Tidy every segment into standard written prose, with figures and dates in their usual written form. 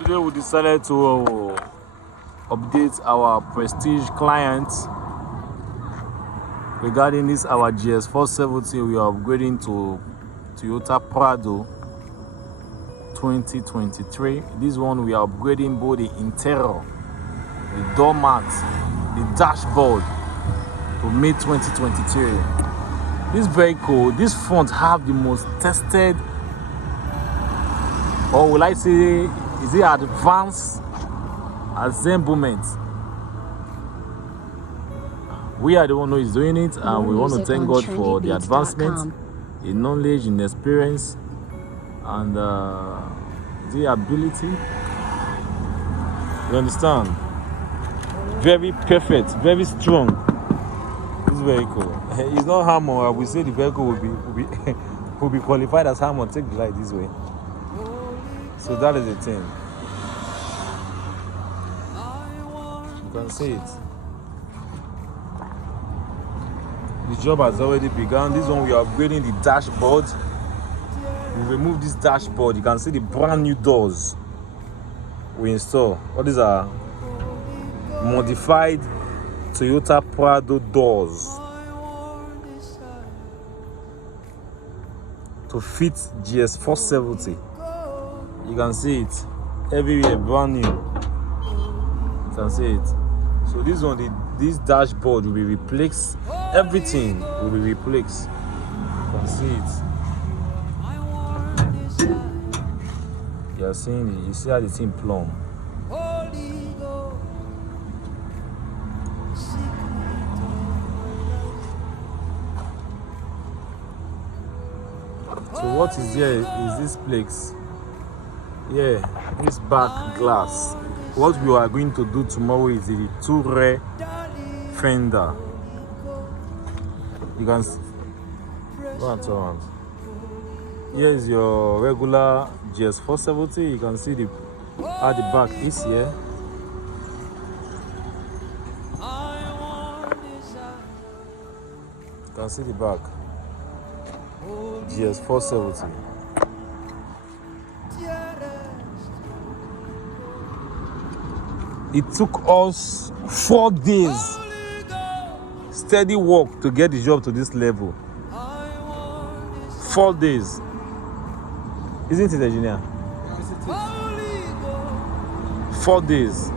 Today we decided to update our prestige clients regarding this our Gx470. We are upgrading to Toyota Prado 2023. This one we are upgrading both the interior, the door mat, the dashboard to May 2023. This vehicle, this front have the most tested, or will I say, is it advanced assemblement? We are the one who is doing it, and we want to thank God for the advancement in knowledge, in experience, and the ability. You understand? Very perfect, very strong. This vehicle, it's not Hammer. I will say the vehicle will be qualified as Hammer. Take the light this way. So that is the thing. You can see it. The job has already begun. This one we are upgrading the dashboard. We remove this dashboard. You can see the brand new doors we install. All these are modified Toyota Prado doors to fit Gx470. You can see it everywhere, brand new. You can see it. So this one, this dashboard will be replaced. Everything will be replaced. You can see it. You are seeing it. You see how the thing plumb. So what is there is this place. Yeah, this back glass. What we are going to do tomorrow is the two rear fender. You can go and turn around. Here is your regular Gx470. You can see how the back is here. You can see the back. Gx470. It took us 4 days steady work to get the job to this level. 4 days. Isn't it, engineer? 4 days.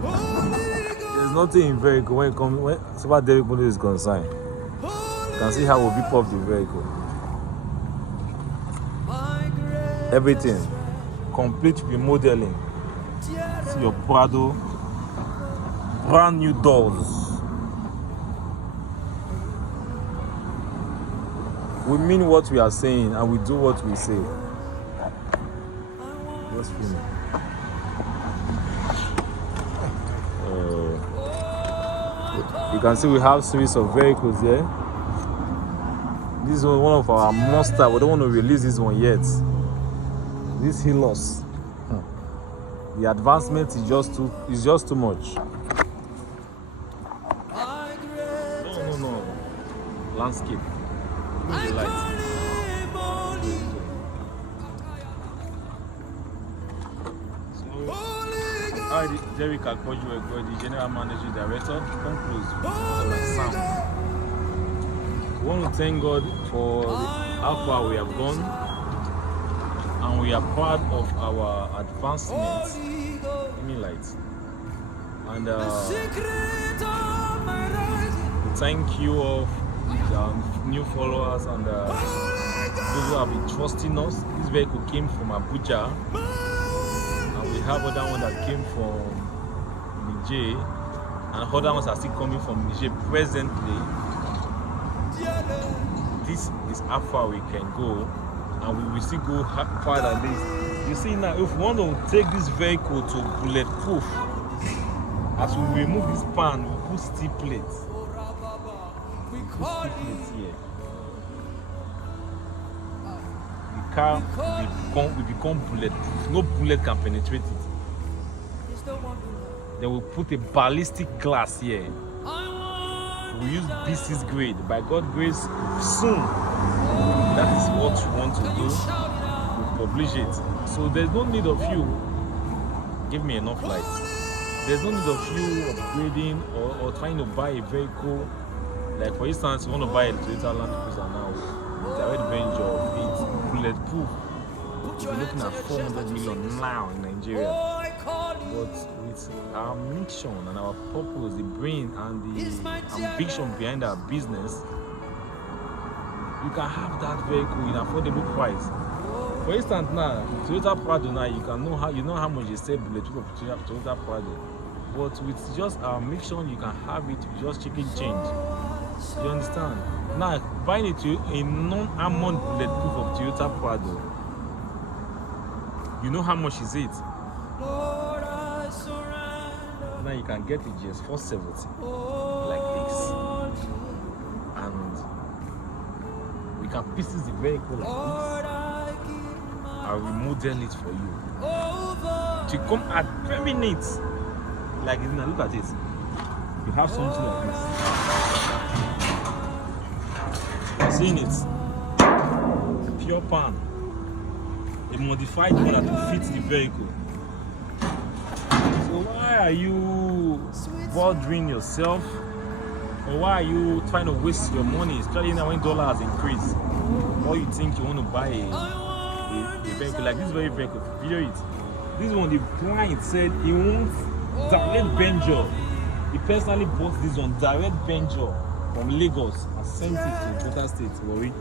There's nothing in vehicle when Super Derick is concerned. You can see how we beep up the vehicle. Everything. Complete remodeling. See your Prado. Brand new doors. We mean what we are saying and we do what we say. Just finish. You can see we have series of vehicles here. This is one of our monster. We don't want to release this one yet. This Hilos. The advancement is just too much. No. Landscape. Give me the light. So, Derick, the General Managing Director. Come close to my sound. We want to thank God for how far we have gone, and we are proud of our advancement. Give me light. And thank you all the new followers and those who have been trusting us. This vehicle came from Abuja, and we have other one that came from Niger, and other ones are still coming from Niger presently. This is how far we can go, and we will still go farther than this. You see now, if we want to take this vehicle to bulletproof, as we remove this pan, we put steel plates. We put steel plates here. The car will become bulletproof. No bullet can penetrate it. Then we put a ballistic glass here. We use B6 grade. By God's grace, soon, that is what we want to do. We publish it. So there's no need of you, give me enough light. There's no need of you upgrading or trying to buy a vehicle. Like for instance, you want to buy a Toyota Land Cruiser now, with direct venture, it's bulletproof. You're looking at 400 million now in Nigeria. But with our mission and our purpose, the brain and the ambition behind our business, you can have that vehicle in affordable price. For instance, now Toyota Prado, now you know how much they sell bulletproof of Toyota Prado. But with just our mission, you can have it with just chicken change. You understand? Now buying it to a non-armored bulletproof of Toyota Prado, you know how much is it? Now you can get a Gx470 like this, and we can pieces the vehicle like this. I will model it for you to come out very neat. Like this. Now look at it. You have something like this. Seeing it? Pure pan. A modified one that fits the vehicle. So why are you bothering yourself? Or why are you trying to waste your money, especially now when dollars increase? Or you think you want to buy a vehicle like this very vehicle? Video it. This one, the client said he wants direct venture. He personally bought this one, direct venture from Lagos, and sent it to Delta State. Worry.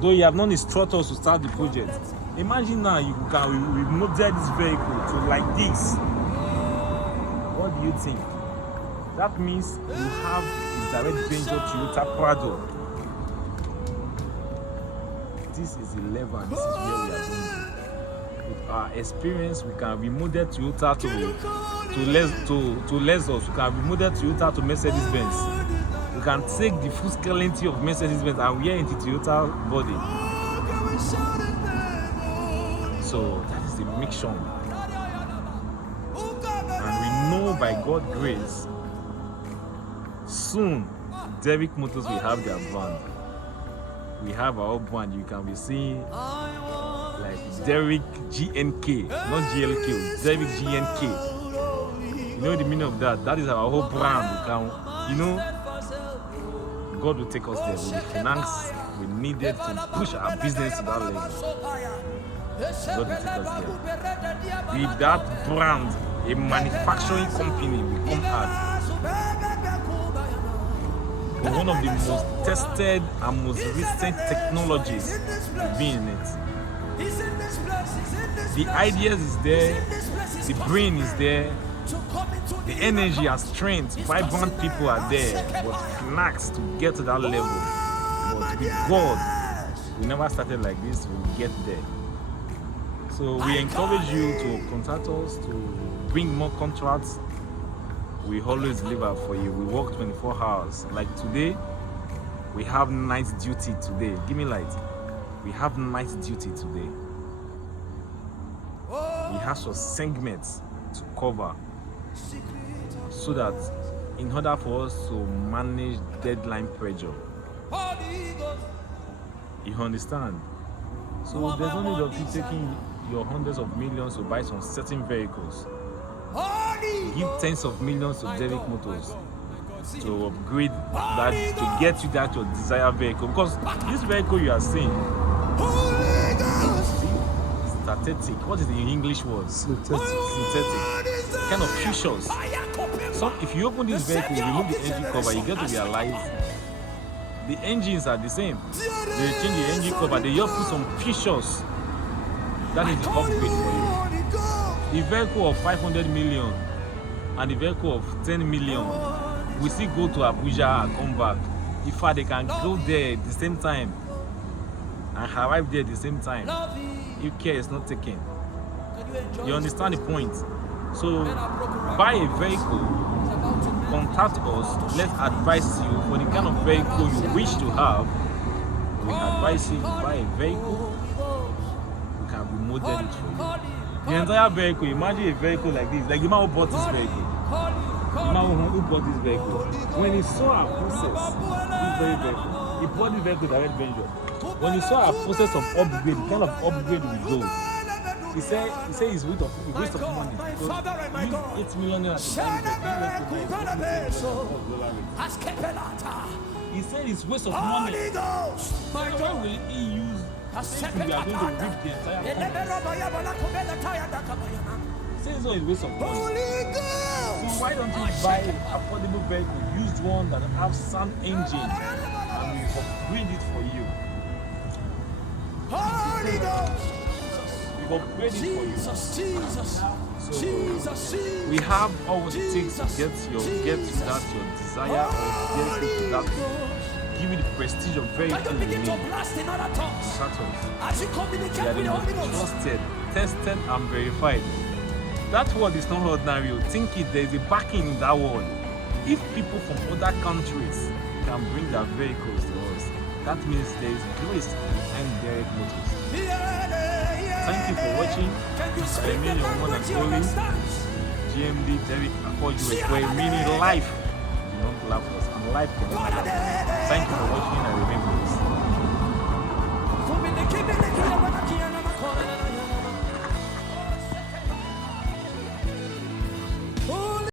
Though you have not instructed us to start the project. Imagine now you can remodel this vehicle to like this. What do you think? That means you have a direct venture Toyota Prado. This is the level, and this is where we are going. With our experience, we can remodel Toyota to Lexus. We can remodel Toyota to Mercedes Benz. We can take the full scalability of Mercedes Benz and wear into Toyota body. So that is the mission. And we know by God's grace, soon Derick Motors will have their brand. We have our own brand. You can be seeing like Derick GNK, not GLK, Derick GNK. You know the meaning of that? That is our whole brand. We can, God will take us there with the finance we needed to push our business to that level. God will take us there. With that brand, a manufacturing company will come out. But one of the most tested and most recent technologies will be in it. The ideas is there, the brain is there, the energy and strength, vibrant people are there, but flax to get to that level. But with God, we never started like this, we'll get there. So we encourage you to contact us to bring more contracts. We always deliver for you. We work 24 hours. Like today, we have night duty today. Give me light. We have night duty today. We have some segments to cover so that in order for us to manage deadline pressure. You understand? So there's no need of you taking your hundreds of millions to buy some certain vehicles. Give tens of millions to Derick Motors to upgrade that, to get you that your desired vehicle. Because this vehicle you are seeing, synthetic. What is the English word? Synthetic. Kind of futures. So if you open this vehicle, remove the engine cover, you get to realize the engines are the same. They change the engine cover, they just put some futures. That is the upgrade for you. The vehicle of 500 million and the vehicle of 10 million, we still go to Abuja and come back. In fact, they can go there at the same time and arrive there at the same time if care is not taken. You understand the point? So buy a vehicle, contact us, let's advise you for the kind of vehicle you wish to have. We advise you to buy a vehicle, we can remodel it for you. The entire vehicle, imagine a vehicle like this, like the man who bought this vehicle. The man who bought this vehicle. When he saw our process, this very vehicle, he bought this vehicle direct venture. when he saw a process of upgrade, the kind of upgrade we go, he said it's a waste of money because you 8 million at the time. He said it's waste of money. Why will he use? We are going to rip the entire company. He says it's waste of money. So why don't you buy affordable vehicle, used one that have sound engine, and we upgrade it for you? Holy Ghost. We upgrade it for you. Jesus. We have all what it takes to get to that your desire, or get to that, give you the prestige of very few you need. We are the most trusted, tested, and verified. That word is not ordinary. Think it, there is a backing in that word. If people from other countries can bring their vehicles to us, that means there is grace behind Derick Motors. Thank you for watching. I mean your one and only GMD Derick. I call you a minute life. You don't laugh us. I'm live. Thank you.